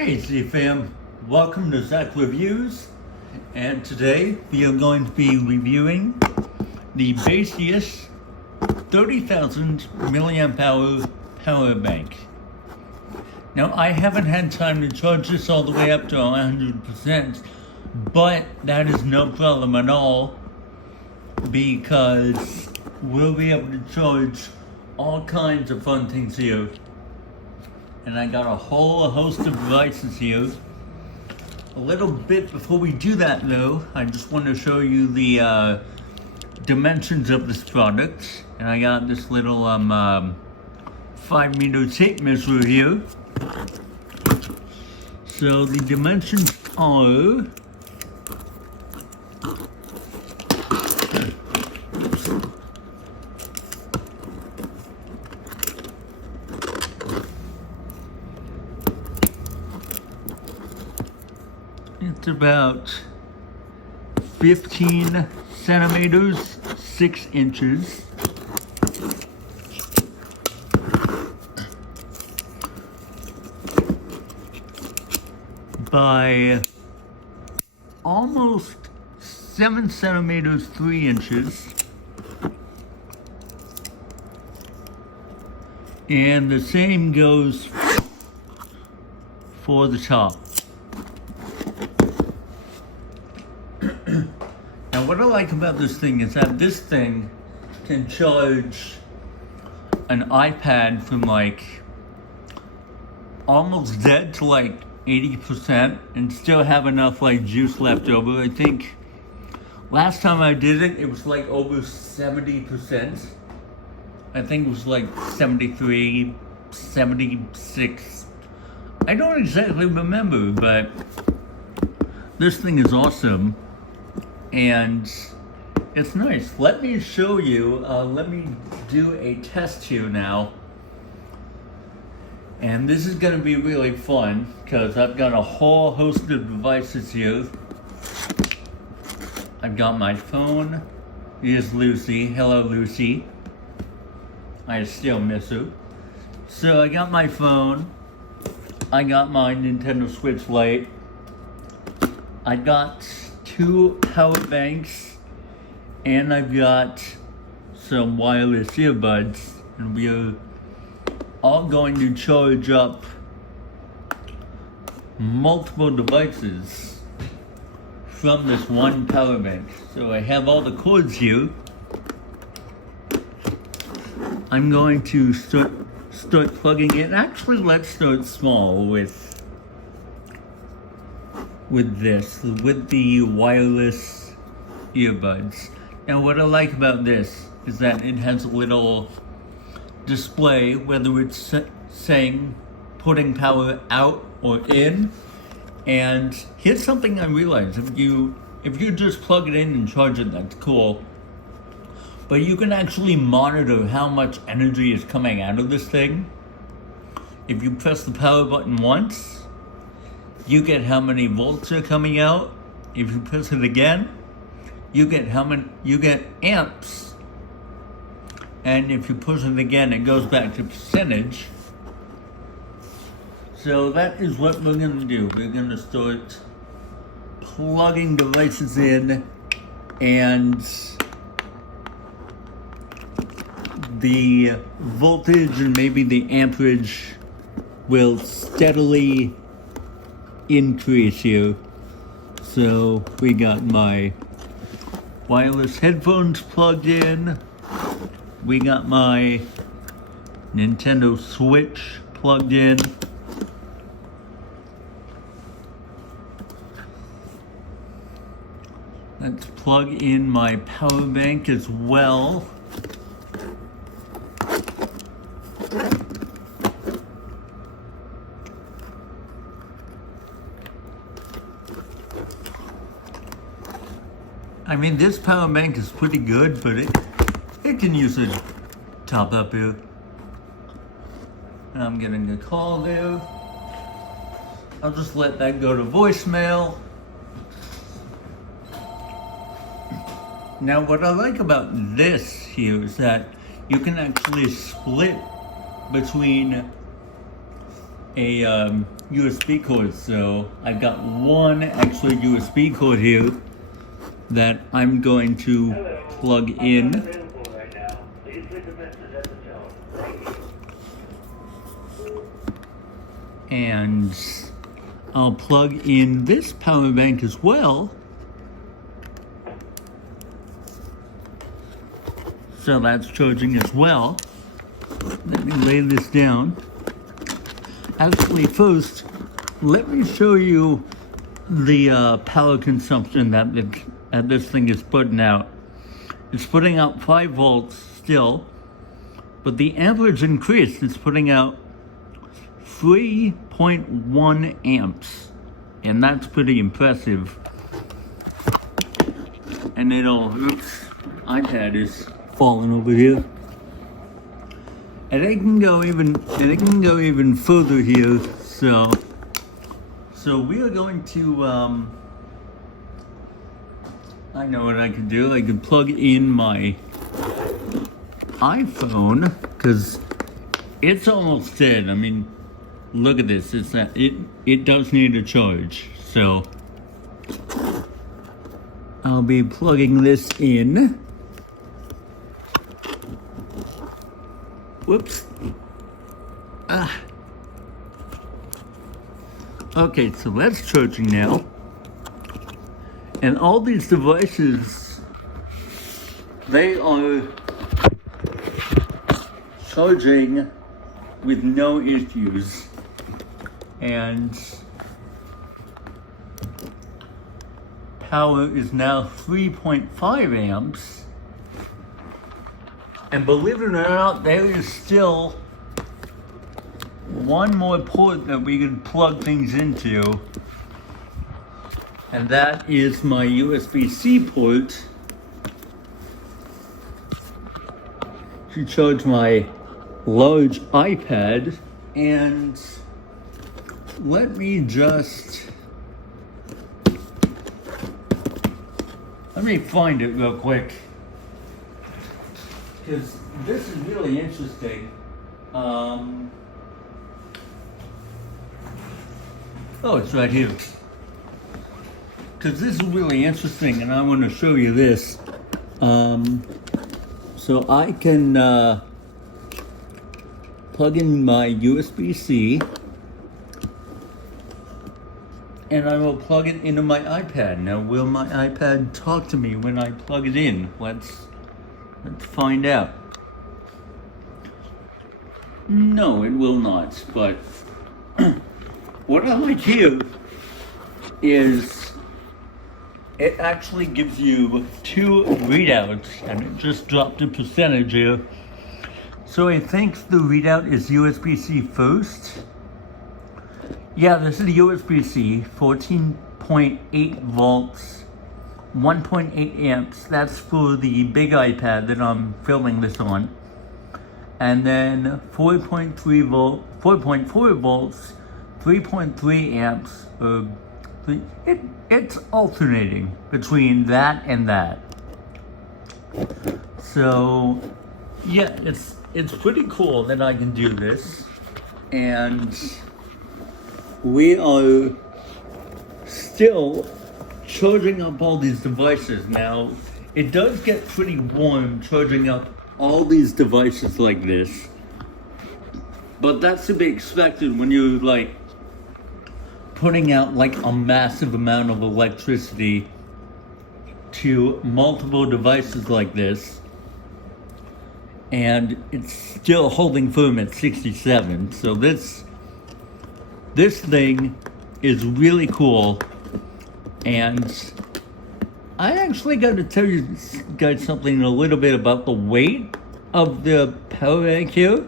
Hey Z fam, welcome to Zach Reviews, and today we are going to be reviewing the Baseus 30,000 milliamp hour power bank. Now I haven't had time to charge this all the way up to 100%, but that is no problem at all because we'll be able to charge all kinds of fun things here. And I got a whole host of devices here. A little bit before we do that though, I just want to show you the dimensions of this product. And I got this little 5-meter tape measure here. So the dimensions are it's about 15 centimeters, 6 inches. By almost 7 centimeters, 3 inches. And the same goes for the top. Now what I like about this thing is that this thing can charge an iPad from like almost dead to like 80% and still have enough like juice left over. I think last time I did it, it was like over 70%. I think it was like 73, 76. I don't exactly remember, but this thing is awesome. And it's nice. Let me show you, let me do a test here now. And this is gonna be really fun because I've got a whole host of devices here. I've got my phone. Here's Lucy. Hello, Lucy. I still miss her. So I got my phone. I got my Nintendo Switch Lite. I got 2 power banks, and I've got some wireless earbuds, and we are all going to charge up multiple devices from this one power bank. So I have all the cords here. I'm going to start plugging in. Actually, let's start small with the wireless earbuds. Now what I like about this is that it has a little display, whether it's saying putting power out or in. And here's something I realized, if you just plug it in and charge it, that's cool. But you can actually monitor how much energy is coming out of this thing. If you press the power button once, you get how many volts are coming out. If you press it again, you get amps. And if you push it again, it goes back to percentage. So that is what we're gonna do. We're gonna start plugging devices in, and the voltage and maybe the amperage will steadily increase here. So we got my wireless headphones plugged in. We got my Nintendo Switch plugged in. Let's plug in my power bank as well. I mean, this power bank is pretty good, but it can use a top up here. And I'm getting a call there. I'll just let that go to voicemail. Now, what I like about this here is that you can actually split between a USB cord. So I've got one extra USB cord here that I'm going to plug in. And I'll plug in this power bank as well. So that's charging as well. Let me lay this down. Actually, first, let me show you the power consumption that this thing is putting out. It's putting out 5 volts still, but the amperage increased. It's putting out 3.1 amps, and that's pretty impressive. And oops, iPad is falling over here. And it can go even further here. So we are going to I know what I can do. I can plug in my iPhone because it's almost dead. I mean, look at this. It does need a charge. So I'll be plugging this in. Whoops. Okay, so that's charging now. And all these devices, they are charging with no issues. And power is now 3.5 amps. And believe it or not, there is still one more port that we can plug things into. And that is my USB-C port to charge my large iPad. And let me find it real quick, because this is really interesting. Oh, it's right here. Because this is really interesting, and I want to show you this. So I can plug in my USB-C, and I will plug it into my iPad. Now, will my iPad talk to me when I plug it in? Let's find out. No, it will not. But what I like here is it actually gives you 2 readouts, and it just dropped a percentage here. So I think the readout is USB-C first. Yeah, this is USB-C, 14.8 volts, 1.8 amps. That's for the big iPad that I'm filming this on. And then 4.4 volts, 3.3 amps. It's alternating between that and that. So yeah, it's pretty cool that I can do this. And we are still charging up all these devices. Now, it does get pretty warm charging up all these devices like this, but that's to be expected when you're like putting out like a massive amount of electricity to multiple devices like this, and it's still holding firm at 67. So this thing is really cool. And I actually got to tell you guys something a little bit about the weight of the power bank here.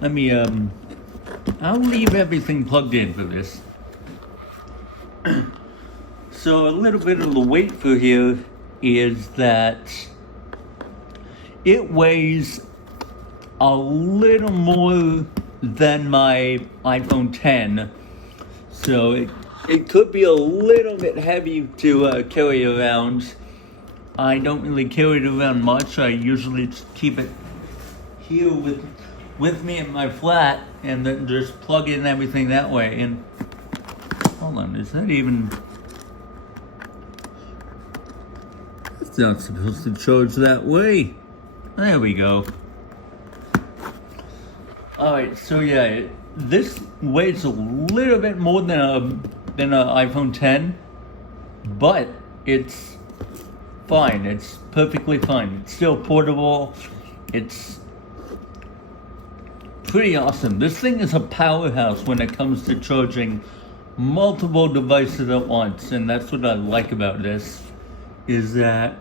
Let me I'll leave everything plugged in for this. So a little bit of the weight for here is that it weighs a little more than my iPhone 10. So it could be a little bit heavy to carry around. I don't really carry it around much. I usually just keep it here with with me at my flat and then just plug in everything that way. And hold on, is that even... It's not supposed to charge that way. There we go. Alright, so yeah, this weighs a little bit more than an iPhone 10, but it's fine. It's perfectly fine. It's still portable. It's pretty awesome. This thing is a powerhouse when it comes to charging multiple devices at once, and that's what I like about this, is that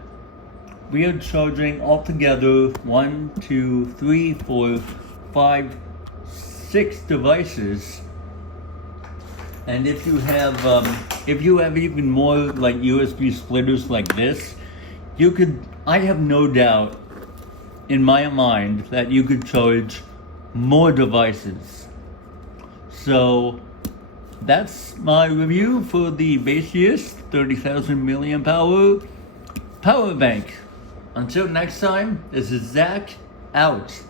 we are charging altogether 1, 2, 3, 4, 5, 6 devices. And if you have even more like USB splitters like this, you could, I have no doubt in my mind that you could charge more devices. So that's my review for the Baseus 30,000 milliamp hour power bank. Until next time, this is Zach, out.